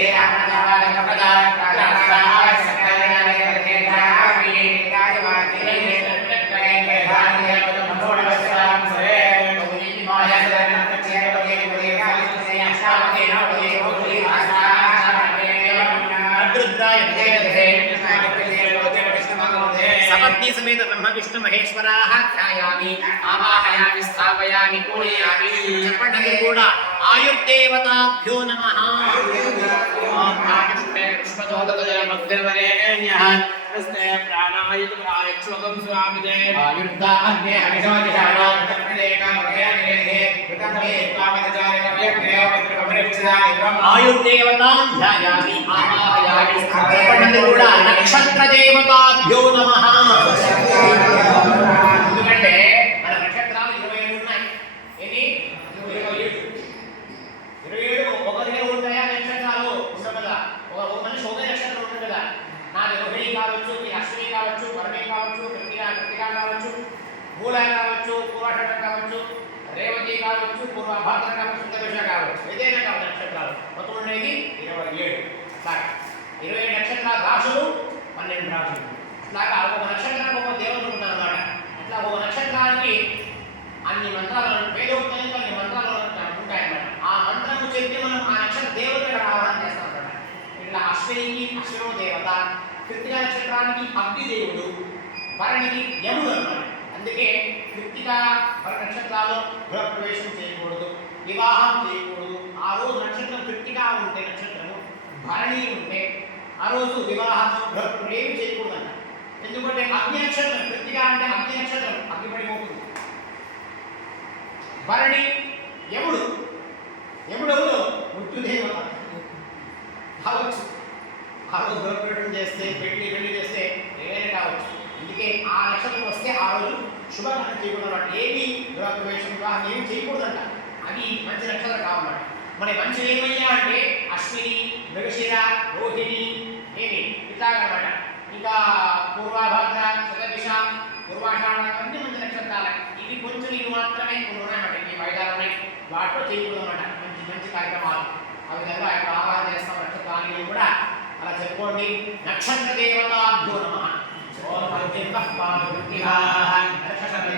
vean अग्निसमेत ब्रह्म विष्णु महेश्वराः ध्यायामि, आवाहयामि, स्थापयामि, पूजयामि। चर्पणं कूड आयुर्देवताभ्यो नमः। विश्वचोदतजलमग्निवरेण्यः नमस्ते प्राणायुतमायक्षोकं स्वामिते आयुर्दान्ये हरिशोदिशानां कर्मणे कामये निरेधे कृतमे आयुर्देवतां ध्यायामि आमायामि नक्षत्रदेवताभ्यो రేవతి కావచ్చు పూర్వ పూర్వభాద్ర కావచ్చు శుద్ధవిష కావచ్చు ఏదైనా కావచ్చు నక్షత్రాలు. మొత్తం ఉండేది ఇరవై ఏడు. సార్ ఇరవై ఏడు నక్షత్రాల రాసులు పన్నెండు రాసులు ఇట్లాగా ఒక నక్షత్రానికి ఒక దేవతలు ఉన్నారన్నమాట అట్లా ఒక నక్షత్రానికి అన్ని మంత్రాలు వేదోక్తంగా అన్ని మంత్రాలు ఉంటాయన్నమాట. ఆ మంత్రము చెప్పి మనం ఆ నక్షత్ర దేవతగా ఆవాహన చేస్తాం అన్నమాట ఇట్లా అశ్వినికి అశ్వో దేవత కృతిక నక్షత్రానికి అగ్ని దేవుడు భరణికి యముడు అన్నమాట. అందుకే కృత్తిక భర నక్షత్రాల్లో గృహప్రవేశం చేయకూడదు వివాహం చేయకూడదు. ఆ రోజు నక్షత్రం కృతిక ఉంటే నక్షత్రము భరణి ఉంటే ఆ రోజు వివాహము గృహప్రవేశం చేయకూడదు అన్న ఎందుకంటే అగ్ని నక్షత్రం కృతిక అంటే అగ్ని నక్షత్రం అగ్ని పడిపోతుంది భరణి ఎవడు? ఎవడెవడు మృత్యుదేవత కావచ్చు. ఆ రోజు గృహప్రవేశం చేస్తే పెళ్ళి పెళ్ళి చేస్తే ఏదైనా కావచ్చు. అందుకే ఆ నక్షత్రం వస్తే ఆ రోజు శుభకరణ చేయకూడదు ఏమి గృహప్రవేశం వివాహం ఏమి చేయకూడదంట. అది మంచి నక్షత్రం కావాలన్నమాట మరి మంచి ఏమయ్యా అంటే అశ్విని మృగశిర రోహిణి ఏమి? ఇట్లాగనమాట. ఇంకా పూర్వాభద్ర శతదిశ పూర్వాషాఢ అన్ని మంచి నక్షత్రాలు ఇవి కొంచెం ఇవి మాత్రమే కొన్ని ఉన్నాయన్నమాట ఇవి ఐదారు ఉన్నాయి వాటిలో చేయకూడదన్నమాట. మంచి మంచి కార్యక్రమాలు. ఆ విధంగా ఆరాధన చేస్తాం నక్షత్రాలు కూడా అలా చెప్పుకోండి. నక్షత్ర దేవతాభ్యో నమ. Mengajarkan tanpa kelebihan, mereka.